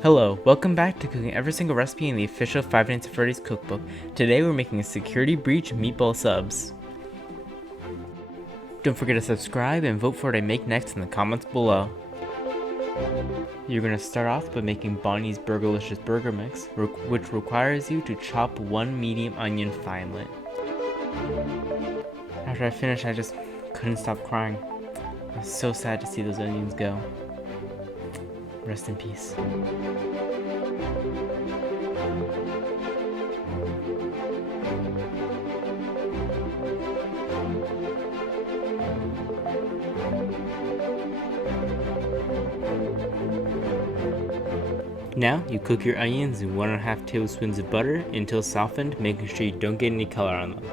Hello, welcome back to cooking every single recipe in the official Five Nights at Freddy's cookbook. Today we're making a security breach meatball subs. Don't forget to subscribe and vote for what I make next in the comments below. You're going to start off by making Bonnie's Burgerlicious Burger Mix, which requires you to chop one medium onion finely. After I finished, I just couldn't stop crying. I was so sad to see those onions go. Rest in peace. Now, you cook your onions in 1.5 tablespoons of butter until softened, making sure you don't get any color on them.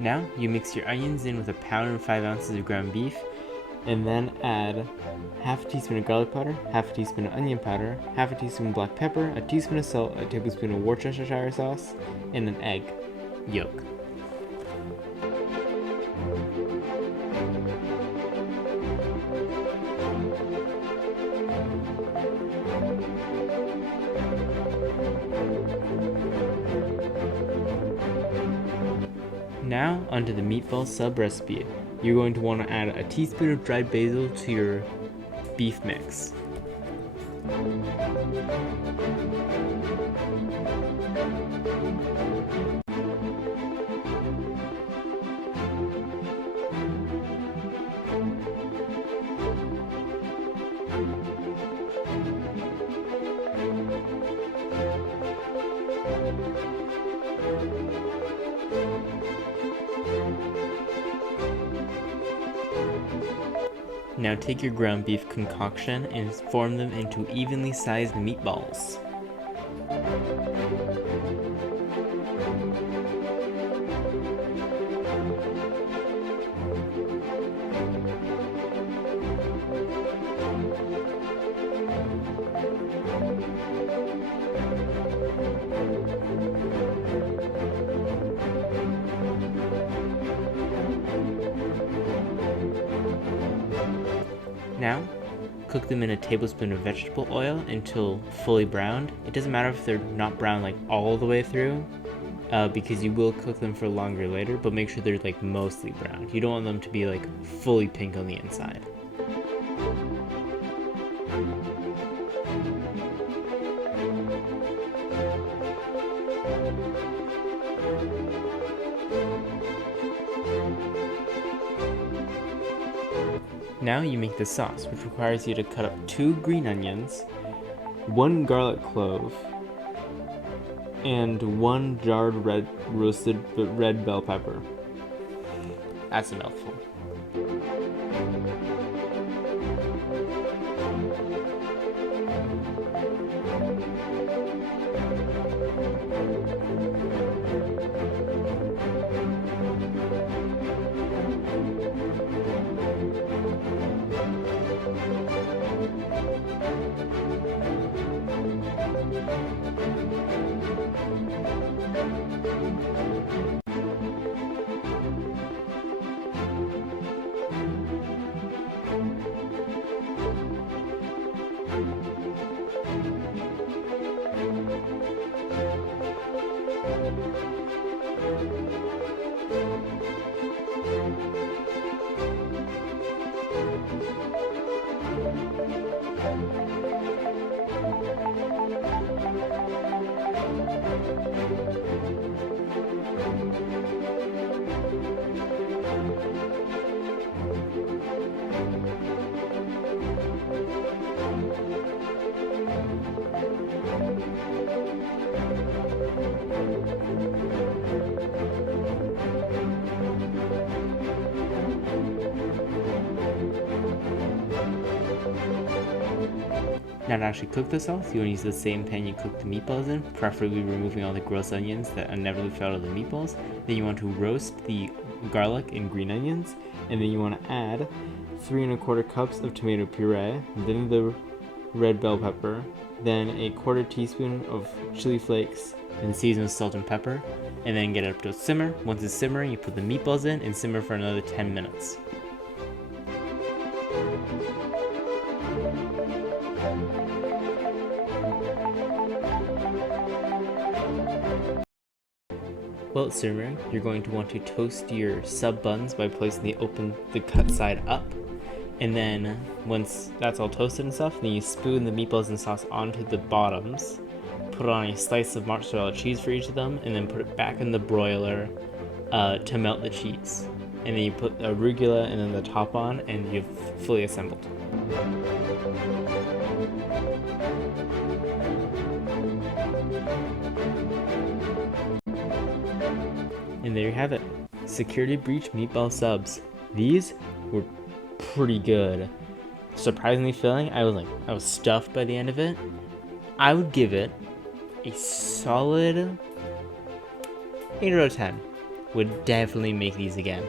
Now, you mix your onions in with 1 pound and 5 ounces of ground beef, and then add half a teaspoon of garlic powder, half a teaspoon of onion powder, half a teaspoon of black pepper, a teaspoon of salt, a tablespoon of Worcestershire sauce, and an egg yolk. Now, onto the meatball sub recipe. You're going to want to add a teaspoon of dried basil to your beef mix. Now take your ground beef concoction and form them into evenly sized meatballs. Now, cook them in a tablespoon of vegetable oil until fully browned. It doesn't matter if they're not brown like all the way through, because you will cook them for longer later, but make sure they're like mostly brown. You don't want them to be like fully pink on the inside. Now you make the sauce, which requires you to cut up 2 green onions, 1 garlic clove, and 1 jarred roasted red bell pepper. That's a mouthful. Now to actually cook the sauce, you want to use the same pan you cook the meatballs in, preferably removing all the gross onions that inevitably fell out of the meatballs. Then you want to roast the garlic and green onions, and then you want to add 3 1/4 cups of tomato puree, then the red bell pepper, then a 1/4 teaspoon of chili flakes, and season with salt and pepper, and then get it up to a simmer. Once it's simmering, you put the meatballs in and simmer for another 10 minutes. While it's simmering, you're going to want to toast your sub buns by placing the cut side up. And then once that's all toasted and stuff, then you spoon the meatballs and sauce onto the bottoms, put on a slice of mozzarella cheese for each of them, and then put it back in the broiler to melt the cheese. And then you put arugula and then the top on, and you've fully assembled. And there you have it, security breach meatball subs. These were pretty good. Surprisingly filling. I was stuffed by the end of it. I would give it a solid 8 out of 10. Would definitely make these again.